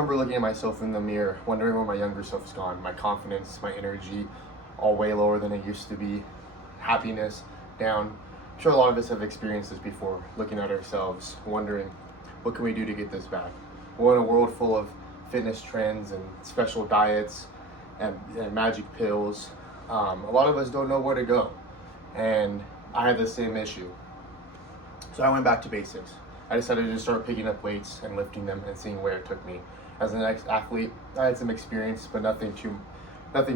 I remember looking at myself in the mirror, wondering where my younger self's gone. My confidence, my energy, all way lower than it used to be. Happiness, down. I'm sure a lot of us have experienced this before, looking at ourselves, wondering, what can we do to get this back? We're in a world full of fitness trends and special diets and magic pills. A lot of us don't know where to go. And I had the same issue. So I went back to basics. I decided to just start picking up weights and lifting them and seeing where it took me. As an ex-athlete, I had some experience, but nothing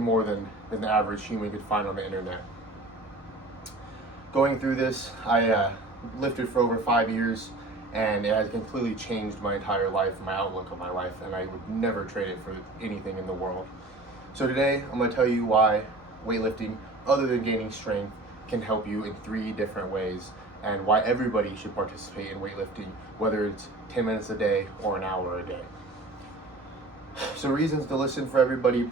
more than the average human could find on the internet. Going through this, I lifted for over 5 years, and it has completely changed my entire life, my outlook on my life, and I would never trade it for anything in the world. So today, I'm going to tell you why weightlifting, other than gaining strength, can help you in 3 different ways, and why everybody should participate in weightlifting, whether it's 10 minutes a day or an hour a day. So reasons to listen for everybody.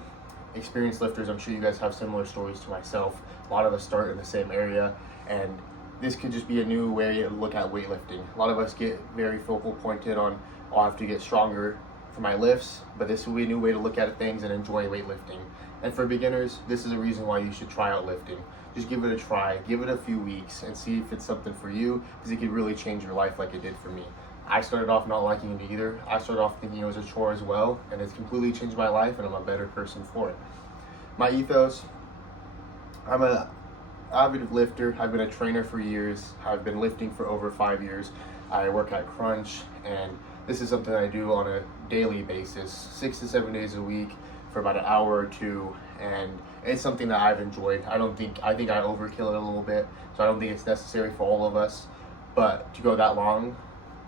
Experienced lifters, I'm sure you guys have similar stories to myself. A lot of us start in the same area, and this could just be a new way to look at weightlifting. A lot of us get very focal pointed on, oh, I have to get stronger for my lifts, but this will be a new way to look at things and enjoy weightlifting. And for beginners, this is a reason why you should try out lifting. Just give it a try, give it a few weeks, and see if it's something for you, because it could really change your life like it did for me. I started off not liking it either. I started off thinking it was a chore as well, and it's completely changed my life, and I'm a better person for it. My ethos, I'm an avid lifter. I've been a trainer for years. I've been lifting for over 5 years. I work at Crunch, and this is something I do on a daily basis, 6 to 7 days a week for about an hour or two, and it's something that I've enjoyed. I think I overkill it a little bit, so I don't think it's necessary for all of us, but to go that long.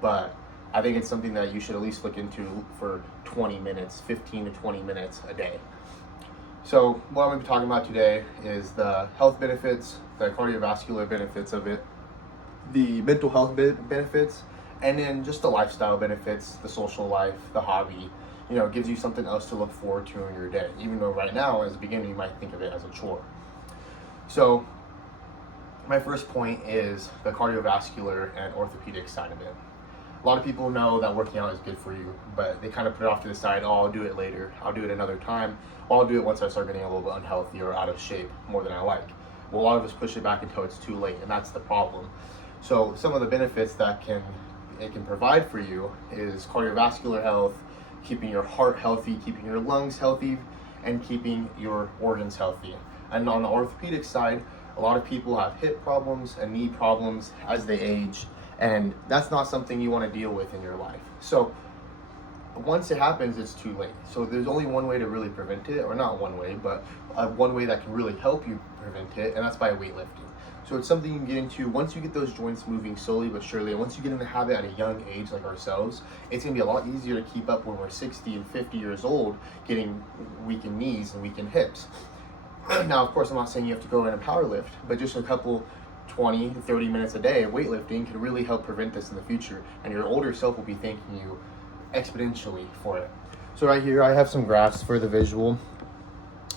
But I think it's something that you should at least look into for 20 minutes, 15 to 20 minutes a day. So what I'm going to be talking about today is the health benefits, the cardiovascular benefits of it, the mental health benefits, and then just the lifestyle benefits, the social life, the hobby. It gives you something else to look forward to in your day, even though right now, as a beginner, you might think of it as a chore. So my first point is the cardiovascular and orthopedic side of it. A lot of people know that working out is good for you, but they kind of put it off to the side. Oh, I'll do it later. I'll do it another time. Or I'll do it once I start getting a little bit unhealthy or out of shape more than I like. Well, a lot of us push it back until it's too late, and that's the problem. So some of the benefits that it can provide for you is cardiovascular health, keeping your heart healthy, keeping your lungs healthy, and keeping your organs healthy. And on the orthopedic side, a lot of people have hip problems and knee problems as they age, and that's not something you want to deal with in your life. So once it happens, it's too late. So there's only one way to really prevent it, or not one way, but one way that can really help you prevent it, and that's by weightlifting. So it's something you can get into once you get those joints moving slowly but surely, and once you get in the habit at a young age like ourselves, it's going to be a lot easier to keep up when we're 60 and 50 years old, getting weakened knees and weakened hips. Now, of course, I'm not saying you have to go in and power lift, but just a couple 20, 30 minutes a day of weightlifting can really help prevent this in the future, and your older self will be thanking you exponentially for it. So right here, I have some graphs for the visual.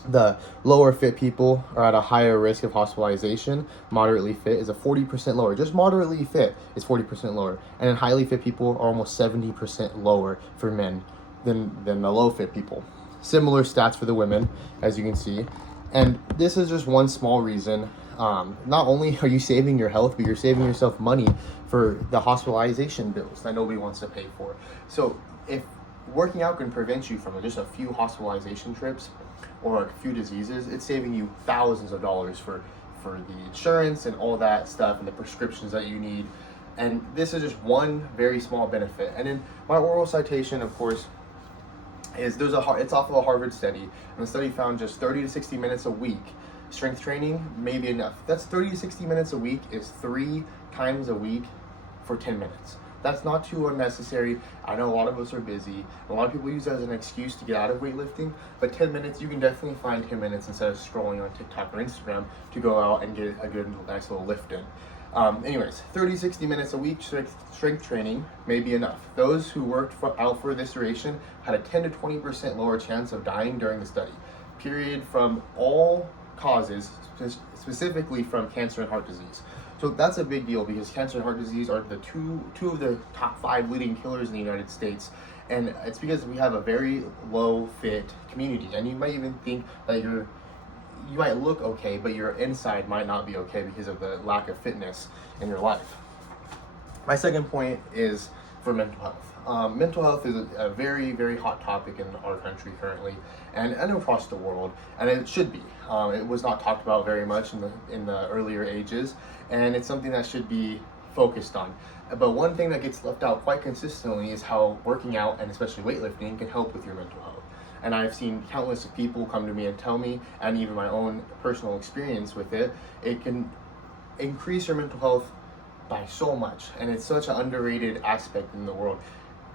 The lower fit people are at a higher risk of hospitalization. Moderately fit is a 40% lower. Just moderately fit is 40% lower. And then highly fit people are almost 70% lower for men than the low fit people. Similar stats for the women, as you can see. And this is just one small reason. Not only are you saving your health, but you're saving yourself money for the hospitalization bills that nobody wants to pay for. So if working out can prevent you from just a few hospitalization trips or a few diseases, it's saving you thousands of dollars for the insurance and all that stuff and the prescriptions that you need. And this is just one very small benefit. And then my oral citation, of course, is it's off of a Harvard study, and the study found just 30 to 60 minutes a week strength training may be enough. That's 30 to 60 minutes a week is 3 times a week for 10 minutes. That's not too unnecessary. I know a lot of us are busy. A lot of people use it as an excuse to get out of weightlifting, but 10 minutes, you can definitely find 10 minutes instead of scrolling on TikTok or Instagram to go out and get a good, nice little lift in. Anyways, 30, 60 minutes a week strength training may be enough. Those who worked out for this duration had a 10 to 20% lower chance of dying during the study, period, from all causes, specifically from cancer and heart disease. So that's a big deal because cancer and heart disease are the two of the top 5 leading killers in the United States, And it's because we have a very low fit community, and you might even think that you might look okay, but your inside might not be okay because of the lack of fitness in your life. My second point is for mental health. Mental health is a very, very hot topic in our country currently, and across the world, and it should be. It was not talked about very much in the earlier ages, and it's something that should be focused on. But one thing that gets left out quite consistently is how working out, and especially weightlifting, can help with your mental health. And I've seen countless of people come to me and tell me, and even my own personal experience with it, it can increase your mental health by so much, and it's such an underrated aspect in the world.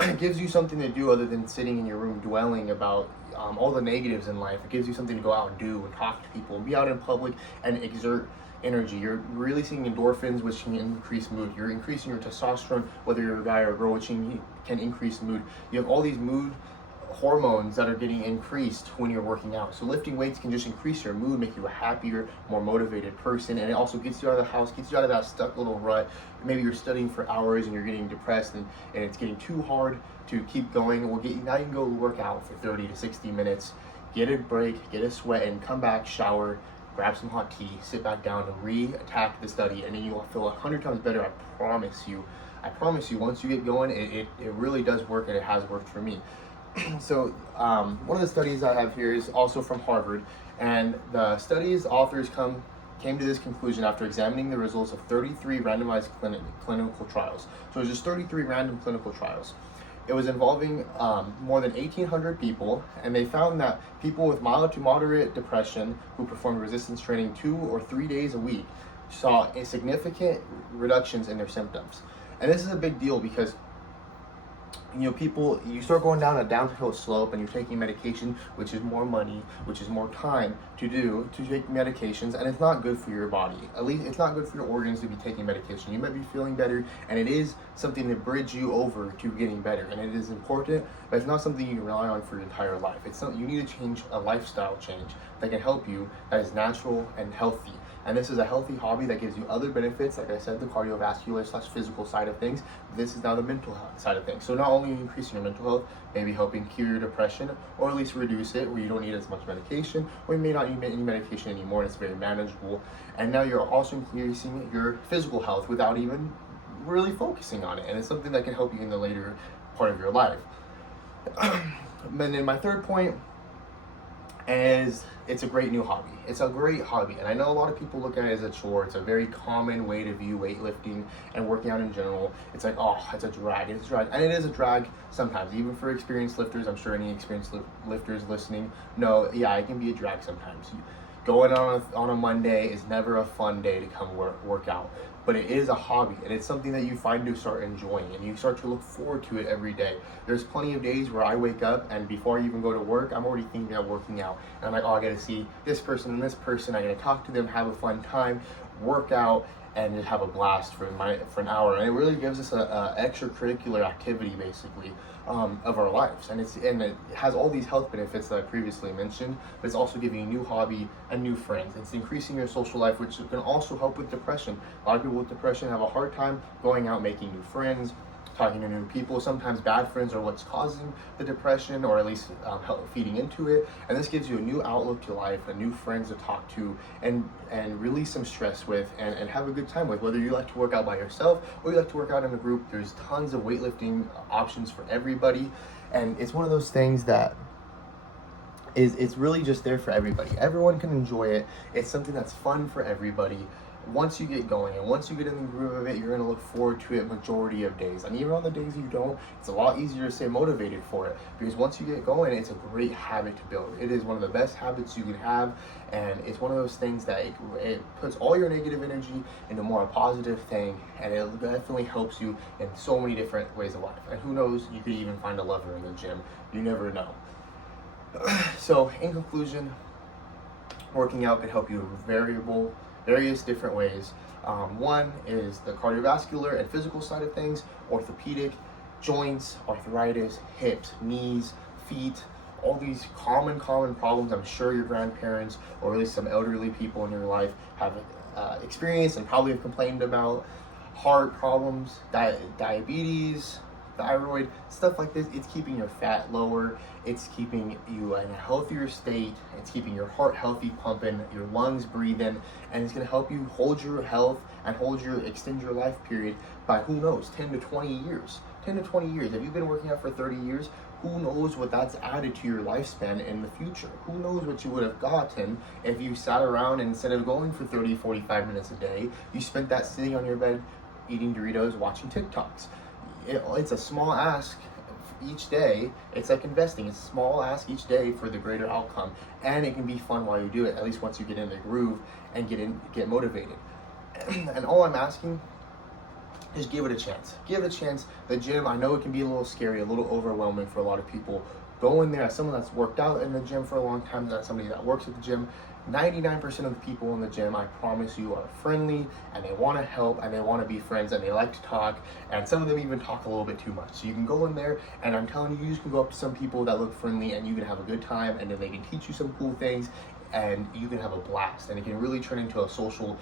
It gives you something to do other than sitting in your room dwelling about all the negatives in life. It gives you something to go out and do and talk to people and be out in public and exert energy. You're releasing endorphins, which can increase mood. You're increasing your testosterone, whether you're a guy or a girl, which can increase mood. You have all these mood hormones that are getting increased when you're working out. So lifting weights can just increase your mood, make you a happier, more motivated person, and it also gets you out of the house, gets you out of that stuck little rut. Maybe you're studying for hours and you're getting depressed and it's getting too hard to keep going. Now you can go work out for 30 to 60 minutes, get a break, get a sweat, and come back, shower, grab some hot tea, sit back down and re-attack the study, and then you'll feel 100 times better. I promise you, once you get going, it really does work, and it has worked for me. So one of the studies I have here is also from Harvard, and the study's authors came to this conclusion after examining the results of 33 randomized clinical trials. So it was just 33 random clinical trials. It was involving more than 1,800 people, and they found that people with mild to moderate depression who performed resistance training 2 or 3 days a week saw a significant reductions in their symptoms. And this is a big deal because you start going down a downhill slope and you're taking medication, which is more money, which is more time to take medications, and it's not good for your body. At least it's not good for your organs to be taking medication. You might be feeling better, and it is something to bridge you over to getting better, and it is important, but it's not something you can rely on for your entire life. It's something you need to change, a lifestyle change that can help you, that is natural and healthy. And this is a healthy hobby that gives you other benefits, like I said, the cardiovascular/physical side of things. This is now the mental health side of things. So not only increasing your mental health, maybe helping cure your depression, or at least reduce it, where you don't need as much medication, or you may not need any medication anymore, and it's very manageable. And now you're also increasing your physical health without even really focusing on it. And it's something that can help you in the later part of your life. And then my third point is it's a great new hobby. It's a great hobby, and I know a lot of people look at it as a chore. It's a very common way to view weightlifting and working out in general. It's like, oh, it's a drag. It's a drag, and it is a drag sometimes, even for experienced lifters. I'm sure any experienced lifters listening know, yeah, it can be a drag sometimes. Going on a Monday is never a fun day to come work out, but it is a hobby, and it's something that you find to start enjoying, and you start to look forward to it every day. There's plenty of days where I wake up, and before I even go to work, I'm already thinking about working out, and I'm like, oh, I gotta see this person and this person. I gotta talk to them, have a fun time, work out, and just have a blast for an hour. And it really gives us a extracurricular activity, basically, of our lives, and it has all these health benefits that I previously mentioned, but it's also giving you a new hobby and new friends. It's increasing your social life, which can also help with depression. A lot of people with depression have a hard time going out, making new friends, talking to new people. Sometimes bad friends are what's causing the depression, or at least feeding into it. And this gives you a new outlook to life, a new friends to talk to, and release some stress with, and have a good time with. Whether you like to work out by yourself or you like to work out in a group, there's tons of weightlifting options for everybody. And it's one of those things that it's really just there for everybody. Everyone can enjoy it. It's something that's fun for everybody. Once you get going and once you get in the groove of it, you're going to look forward to it majority of days. And even on the days you don't, it's a lot easier to stay motivated for it, because once you get going, it's a great habit to build. It is one of the best habits you can have, and it's one of those things that it puts all your negative energy into more a positive thing, and it definitely helps you in so many different ways of life. And who knows, you could even find a lover in the gym. You never know. So in conclusion, working out can help you in various different ways. One is the cardiovascular and physical side of things, orthopedic, joints, arthritis, hips, knees, feet, all these common problems I'm sure your grandparents or at least some elderly people in your life have experienced and probably have complained about. Heart problems, diabetes, thyroid, stuff like this. It's keeping your fat lower, it's keeping you in a healthier state, it's keeping your heart healthy, pumping, your lungs breathing, and it's going to help you hold your health and extend your life period by, who knows, 10 to 20 years. 10 to 20 years. If you've been working out for 30 years, who knows what that's added to your lifespan in the future? Who knows what you would have gotten if you sat around and instead of going for 30, 45 minutes a day, you spent that sitting on your bed eating Doritos, watching TikToks. It's a small ask each day. It's like investing. It's a small ask each day for the greater outcome, and it can be fun while you do it, at least once you get in the groove and get motivated. And all I'm asking, just give it a chance. Give it a chance. The gym, I know it can be a little scary, a little overwhelming for a lot of people. Go in there as someone that's worked out in the gym for a long time, as somebody that works at the gym. 99% of the people in the gym, I promise you, are friendly, and they want to help, and they want to be friends, and they like to talk, and some of them even talk a little bit too much. So you can go in there, and I'm telling you, you just can go up to some people that look friendly, and you can have a good time, and then they can teach you some cool things, and you can have a blast, and it can really turn into a social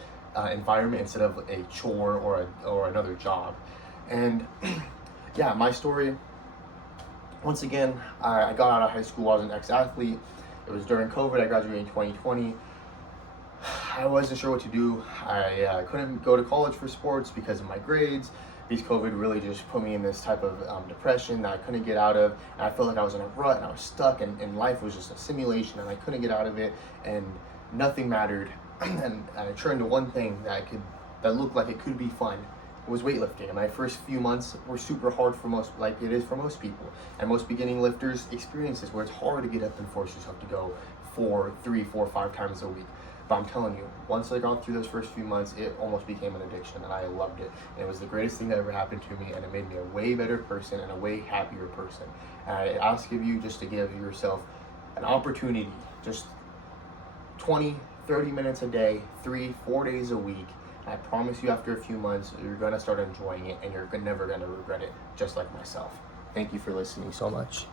environment instead of a chore or another job. And yeah, my story, once again, I got out of high school. I was an ex-athlete. It was during COVID. I graduated in 2020. I wasn't sure what to do. I couldn't go to college for sports because of my grades. Because COVID really just put me in this type of depression that I couldn't get out of. And I felt like I was in a rut and I was stuck, and life was just a simulation, and I couldn't get out of it, and nothing mattered. And I turned to one thing that looked like it could be fun. It was weightlifting. And my first few months were super hard for most, like it is for most people. And most beginning lifters experience this, where it's hard to get up and force yourself to go 3, 4, 5 times a week. But I'm telling you, once I got through those first few months, it almost became an addiction, and I loved it. And it was the greatest thing that ever happened to me, and it made me a way better person and a way happier person. And I ask of you just to give yourself an opportunity, just 20, 30 minutes a day, 3, 4 days a week. I promise you, after a few months, you're going to start enjoying it, and you're never going to regret it, just like myself. Thank you for listening so much.